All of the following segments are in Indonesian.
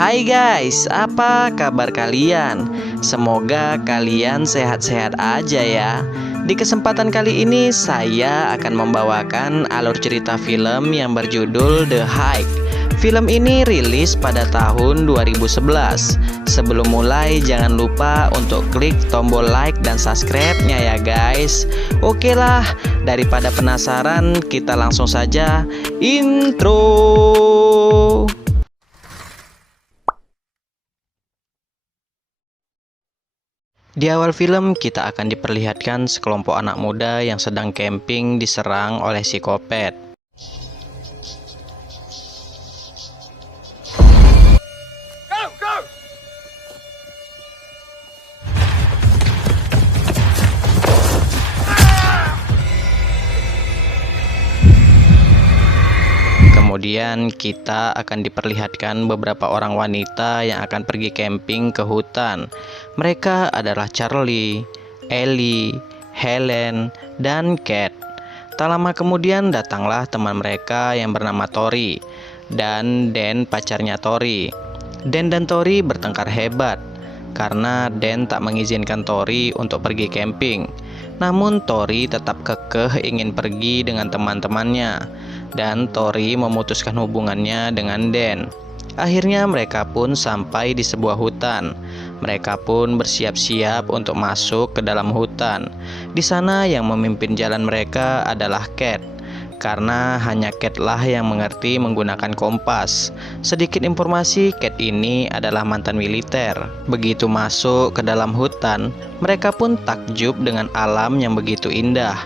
Hai guys, apa kabar kalian? Semoga kalian sehat-sehat aja ya. Di kesempatan kali ini saya akan membawakan alur cerita film yang berjudul The Hike. Film ini rilis pada tahun 2011. Sebelum mulai jangan lupa untuk klik tombol like dan subscribe-nya ya guys. Oke lah, daripada penasaran kita langsung saja intro. Di awal film kita akan diperlihatkan sekelompok anak muda yang sedang camping diserang oleh psikopat. Kemudian kita akan diperlihatkan beberapa orang wanita yang akan pergi camping ke hutan. Mereka adalah Charlie, Ellie, Helen, dan Kat. Tak lama kemudian datanglah teman mereka yang bernama Tori dan Dan, pacarnya Tori. Dan Tori bertengkar hebat karena Dan tak mengizinkan Tori untuk pergi camping. Namun Tori tetap kekeh ingin pergi dengan teman-temannya, dan Tori memutuskan hubungannya dengan Dan. Akhirnya mereka pun sampai di sebuah hutan. Mereka pun bersiap-siap untuk masuk ke dalam hutan. Di sana yang memimpin jalan mereka adalah Kat, karena hanya Kat lah yang mengerti menggunakan kompas. Sedikit informasi, Kat ini adalah mantan militer. Begitu masuk ke dalam hutan, mereka pun takjub dengan alam yang begitu indah.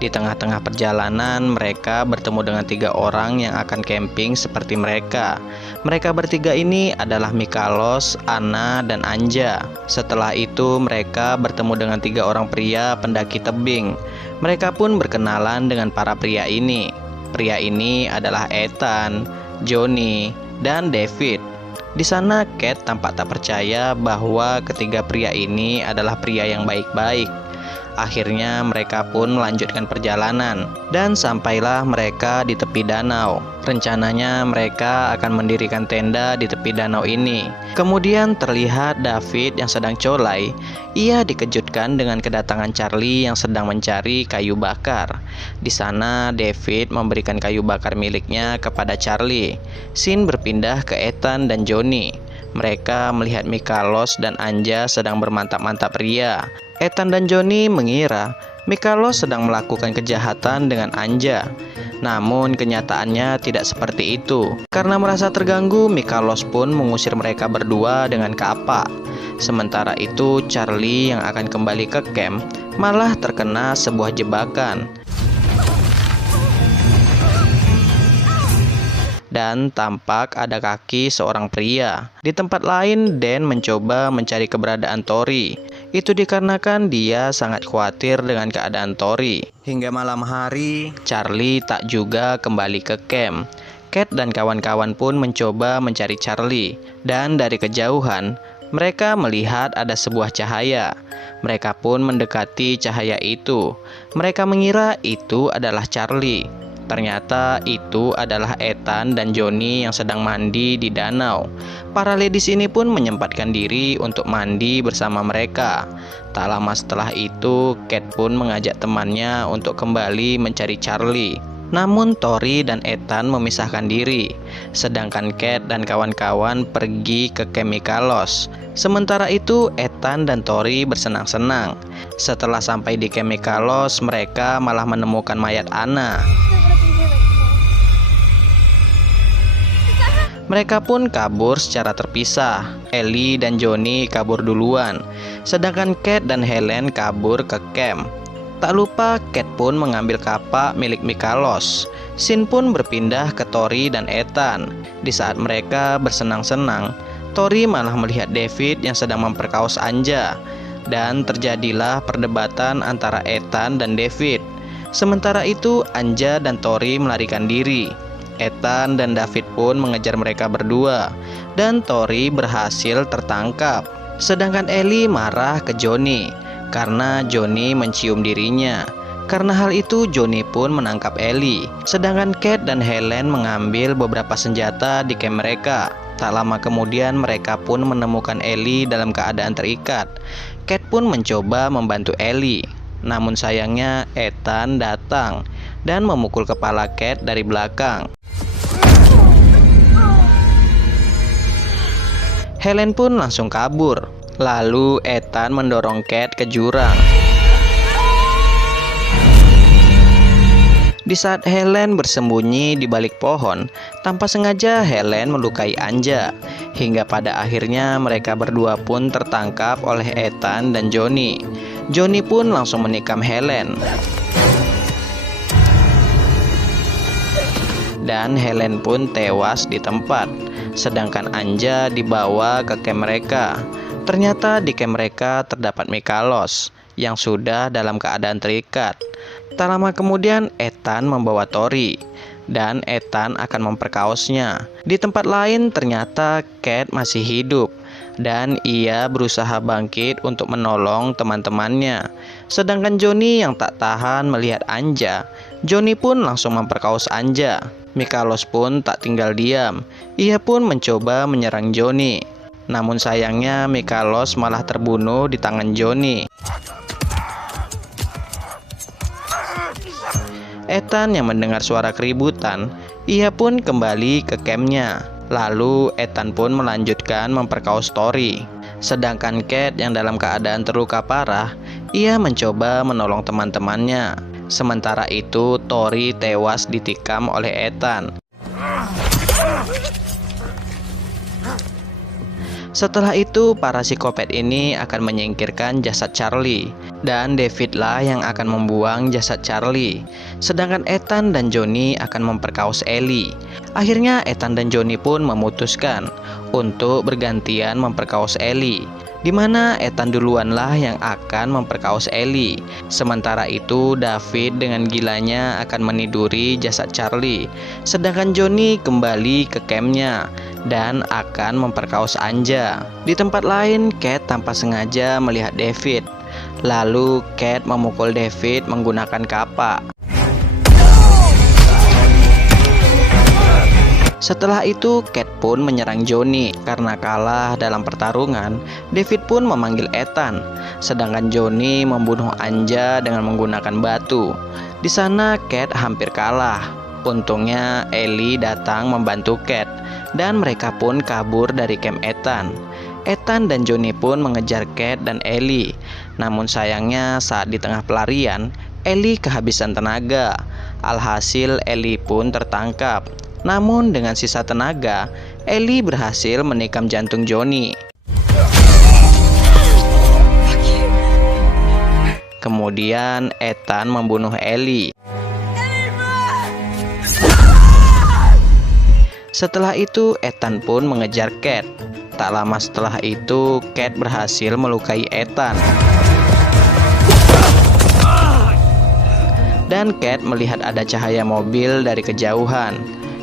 Di tengah-tengah perjalanan, mereka bertemu dengan 3 orang yang akan camping seperti mereka. Mereka bertiga ini adalah Mikalos, Anna, dan Anja. Setelah itu, mereka bertemu dengan 3 orang pria pendaki tebing. Mereka pun berkenalan dengan para pria ini. Pria ini adalah Ethan, Johnny, dan David. Di sana, Kat tampak tak percaya bahwa ketiga pria ini adalah pria yang baik-baik. Akhirnya mereka pun melanjutkan perjalanan dan sampailah mereka di tepi danau. Rencananya mereka akan mendirikan tenda di tepi danau ini. Kemudian terlihat David yang sedang colai. Ia dikejutkan dengan kedatangan Charlie yang sedang mencari kayu bakar. Di sana David memberikan kayu bakar miliknya kepada Charlie. Scene berpindah ke Ethan dan Johnny. Mereka melihat Mikalos dan Anja sedang bermantap-mantap ria. Ethan dan Johnny mengira Mikalos sedang melakukan kejahatan dengan Anja. Namun kenyataannya tidak seperti itu. Karena merasa terganggu, Mikalos pun mengusir mereka berdua dengan kapak. Sementara itu Charlie yang akan kembali ke camp malah terkena sebuah jebakan. Dan tampak ada kaki seorang pria. Di tempat lain, Dan mencoba mencari keberadaan Tori. Itu dikarenakan dia sangat khawatir dengan keadaan Tori. Hingga malam hari, Charlie tak juga kembali ke camp. Kat dan kawan-kawan pun mencoba mencari Charlie. Dan dari kejauhan, mereka melihat ada sebuah cahaya. Mereka pun mendekati cahaya itu. Mereka mengira itu adalah Charlie. Ternyata itu adalah Ethan dan Johnny yang sedang mandi di danau. Para ladies ini pun menyempatkan diri untuk mandi bersama mereka. Tak lama setelah itu, Kat pun mengajak temannya untuk kembali mencari Charlie. Namun Tori dan Ethan memisahkan diri, sedangkan Kat dan kawan-kawan pergi ke camp Mikalos. Sementara itu Ethan dan Tori bersenang-senang. Setelah sampai di camp Mikalos, mereka malah menemukan mayat Anna. Mereka pun kabur secara terpisah. Ellie dan Johnny kabur duluan, sedangkan Kat dan Helen kabur ke camp. Tak lupa Kat pun mengambil kapak milik Mikalos. Scene pun berpindah ke Tori dan Ethan. Di saat mereka bersenang-senang, Tori malah melihat David yang sedang memperkaos Anja. Dan terjadilah perdebatan antara Ethan dan David. Sementara itu Anja dan Tori melarikan diri. Ethan dan David pun mengejar mereka berdua, dan Tori berhasil tertangkap. Sedangkan Ellie marah ke Johnny karena Johnny mencium dirinya. Karena hal itu, Johnny pun menangkap Ellie. Sedangkan Kate dan Helen mengambil beberapa senjata di camp mereka. Tak lama kemudian mereka pun menemukan Ellie dalam keadaan terikat. Kate pun mencoba membantu Ellie. Namun sayangnya Ethan datang dan memukul kepala Kate dari belakang. Helen pun langsung kabur. Lalu Ethan mendorong Kate ke jurang. Di saat Helen bersembunyi di balik pohon, tanpa sengaja Helen melukai Anja. Hingga pada akhirnya mereka berdua pun tertangkap oleh Ethan dan Johnny. Johnny pun langsung menikam Helen. Dan Helen pun tewas di tempat. Sedangkan Anja dibawa ke camp mereka. Ternyata di camp mereka terdapat Mikalos yang sudah dalam keadaan terikat. Tak lama kemudian Ethan membawa Tori dan Ethan akan memperkaosnya. Di tempat lain ternyata Kate masih hidup dan ia berusaha bangkit untuk menolong teman-temannya. Sedangkan Johnny yang tak tahan melihat Anja, Johnny pun langsung memperkaos Anja. Mikalos pun tak tinggal diam. Ia pun mencoba menyerang Johnny. Namun sayangnya Mikalos malah terbunuh di tangan Johnny. Ethan yang mendengar suara keributan, ia pun kembali ke campnya. Lalu Ethan pun melanjutkan memperkaos Tori. Sedangkan Kate yang dalam keadaan terluka parah, ia mencoba menolong teman-temannya. Sementara itu Tori tewas ditikam oleh Ethan. Setelah itu para psikopat ini akan menyingkirkan jasad Charlie, dan David lah yang akan membuang jasad Charlie. Sedangkan Ethan dan Johnny akan memperkaos Ellie. Akhirnya Ethan dan Johnny pun memutuskan untuk bergantian memperkaos Ellie, di mana Ethan duluanlah yang akan memperkaos Ellie. Sementara itu David dengan gilanya akan meniduri jasad Charlie. Sedangkan Johnny kembali ke campnya dan akan memperkaos Anja. Di tempat lain Kate tanpa sengaja melihat David. Lalu Kate memukul David menggunakan kapak. Setelah itu Kate pun menyerang Johnny. Karena kalah dalam pertarungan, David pun memanggil Ethan. Sedangkan Johnny membunuh Anja dengan menggunakan batu. Di sana Kate hampir kalah. Untungnya Ellie datang membantu Kate dan mereka pun kabur dari camp Ethan. Ethan dan Johnny pun mengejar Kate dan Ellie. Namun sayangnya saat di tengah pelarian, Ellie kehabisan tenaga. Alhasil Ellie pun tertangkap. Namun dengan sisa tenaga, Ellie berhasil menikam jantung Johnny. Kemudian Ethan membunuh Ellie. Setelah itu Ethan pun mengejar Kate. Tak lama setelah itu Kate berhasil melukai Ethan. Dan Kate melihat ada cahaya mobil dari kejauhan.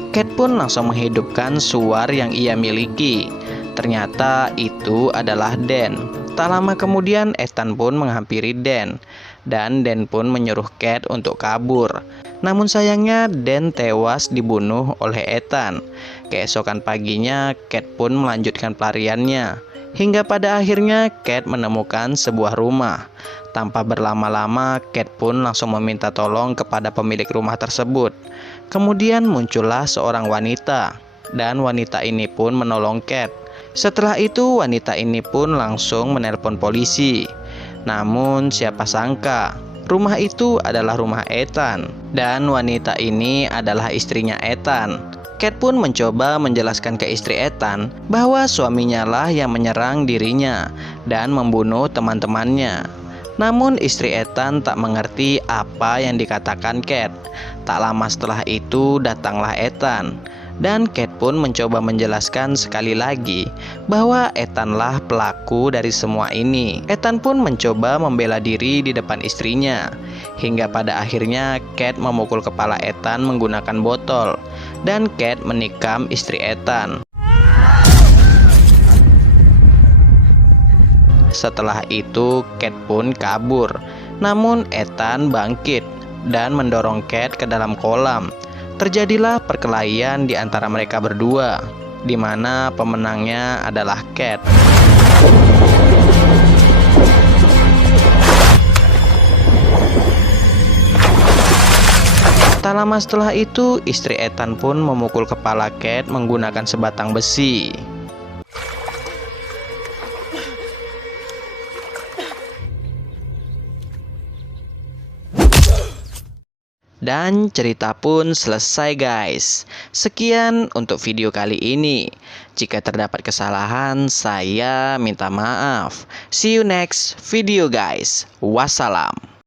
Kate pun langsung menghidupkan suar yang ia miliki. Ternyata itu adalah Dan. Tak lama kemudian Ethan pun menghampiri Dan. Dan Dan pun menyuruh Kate untuk kabur. Namun sayangnya Dan tewas dibunuh oleh Ethan. Keesokan paginya Kate pun melanjutkan pelariannya. Hingga pada akhirnya Kate menemukan sebuah rumah. Tanpa berlama-lama Kate pun langsung meminta tolong kepada pemilik rumah tersebut. Kemudian muncullah seorang wanita. Dan wanita ini pun menolong Kate. Setelah itu wanita ini pun langsung menelpon polisi. Namun siapa sangka rumah itu adalah rumah Ethan. Dan wanita ini adalah istrinya Ethan. Kate pun mencoba menjelaskan ke istri Ethan bahwa suaminya lah yang menyerang dirinya dan membunuh teman-temannya. Namun istri Ethan tak mengerti apa yang dikatakan Kate. Tak lama setelah itu datanglah Ethan. Dan Kate pun mencoba menjelaskan sekali lagi bahwa Ethan lah pelaku dari semua ini. Ethan pun mencoba membela diri di depan istrinya. Hingga pada akhirnya Kate memukul kepala Ethan menggunakan botol. Dan Kate menikam istri Ethan. Setelah itu Kate pun kabur. Namun Ethan bangkit. dan mendorong Cat ke dalam kolam. Terjadilah perkelahian di antara mereka berdua, di mana pemenangnya adalah Cat. Tak lama setelah itu, istri Ethan pun memukul kepala Cat menggunakan sebatang besi. Dan cerita pun selesai guys. Sekian untuk video kali ini. Jika terdapat kesalahan, saya minta maaf. See you next video guys. Wassalam.